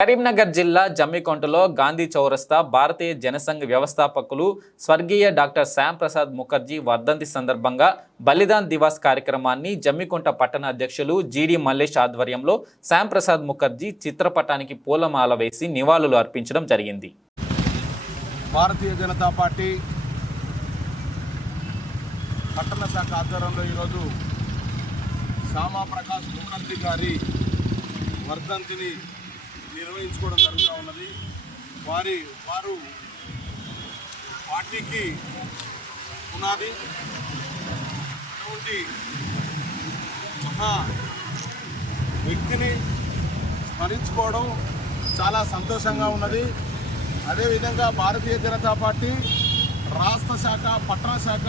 కరీంనగర్ జిల్లా జమ్మికొంటలో గాంధీ చౌరస్తా భారతీయ జనసంఘ్ వ్యవస్థాపకులు స్వర్గీయ డాక్టర్ శ్యామ్ ప్రసాద్ ముఖర్జీ వర్ధంతి సందర్భంగా బలిదాన్ దివాస్ కార్యక్రమాన్ని జమ్మికొంట పట్టణ అధ్యక్షులు జీడి మల్లేష్ ఆధ్వర్యంలో శ్యామ్ ప్రసాద్ ముఖర్జీ చిత్రపటానికి పూలమాల వేసి నివాళులు అర్పించడం జరిగింది. భారతీయ జనతా పార్టీ పట్టణ శాఖ ఆధ్వర్యంలో ఈరోజు శ్యామా ప్రకాష్ ముఖర్జీ గారి వర్ధంతిని నిర్వహించుకోవడం జరుగుతూ ఉన్నది. వారి వారు పార్టీకి పునాది అటువంటి మహా వ్యక్తిని స్మరించుకోవడం చాలా సంతోషంగా ఉన్నది. అదేవిధంగా భారతీయ జనతా పార్టీ రాష్ట్ర శాఖ పట్టణ శాఖ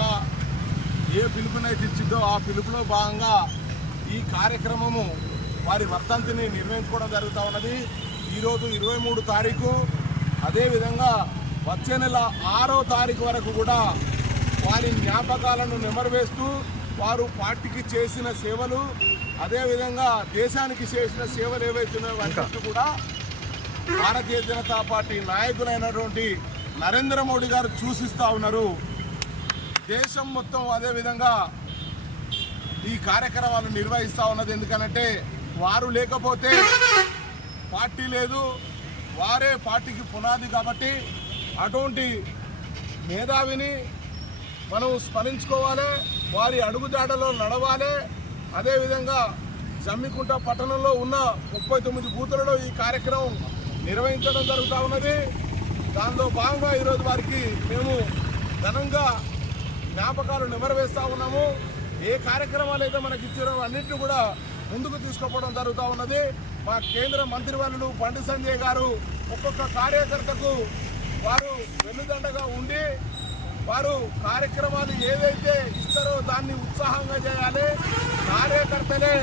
ఏ పిలుపునైతే ఇచ్చిందో ఆ పిలుపులో భాగంగా ఈ కార్యక్రమము వారి వర్ధంతిని నిర్వహించుకోవడం జరుగుతూ ఉన్నది. ఈరోజు ఇరవై మూడు తారీఖు. అదేవిధంగా వచ్చే నెల ఆరో తారీఖు వరకు కూడా వారి జ్ఞాపకాలను నెమరవేస్తూ వారు పార్టీకి చేసిన సేవలు అదేవిధంగా దేశానికి చేసిన సేవలు ఏవైతున్నాయో వాటి కూడా భారతీయ జనతా పార్టీ నాయకులైనటువంటి నరేంద్ర మోడీ గారు సూచిస్తూ ఉన్నారు. దేశం మొత్తం అదే విధంగా ఈ కార్యక్రమాలు నిర్వహిస్తూ ఉన్నది. ఎందుకనంటే వారు లేకపోతే పార్టీ లేదు. వారే పార్టీకి పునాది కాబట్టి అటువంటి మేధావిని మనం స్మరించుకోవాలి. వారి అడుగుజాడలో నడవాలి. అదేవిధంగా జమ్మికుంట పట్టణంలో ఉన్న ముప్పై తొమ్మిది బూతులలో ఈ కార్యక్రమం నిర్వహించడం జరుగుతూ ఉన్నది. దానిలో భాగంగా ఈరోజు వారికి మేము ఘనంగా జ్ఞాపకాలు నిమరవేస్తూ ఉన్నాము. ఏ కార్యక్రమాలు అయితే మనకి ఇచ్చారో అన్నింటినీ కూడా ముందుకు తీసుకుపోవడం జరుగుతూ ఉన్నది. మా కేంద్ర మంత్రివర్యులు బండి సంజయ్ గారు ఒక్కొక్క కార్యకర్తకు వారు వెన్నుదండగా ఉండి వారు కార్యక్రమాలు ఏదైతే ఇస్తారో దాన్ని ఉత్సాహంగా చేయాలి. కార్యకర్తలే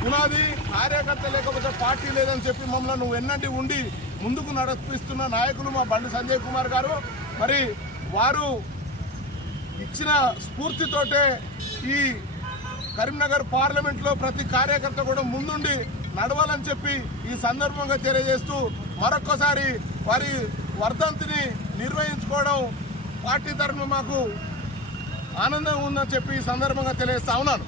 పునాది కార్యకర్త లేకపోతే పార్టీ లేదని చెప్పి మమ్మల్ని నువ్వు ఎన్నంటి ఉండి ముందుకు నడిపిస్తున్న నాయకులు మా బండి సంజయ్ కుమార్ గారు. మరి వారు ఇచ్చిన స్ఫూర్తితోటే ఈ కరీంనగర్ పార్లమెంట్లో ప్రతి కార్యకర్త కూడా ముందుండి నడవాలని చెప్పి ఈ సందర్భంగా తెలియజేస్తూ మరొక్కసారి వారి వర్ధంతిని నిర్వహించుకోవడం పార్టీ తరఫున మాకు ఆనందం ఉందని చెప్పి ఈ సందర్భంగా తెలియజేస్తా ఉన్నాను.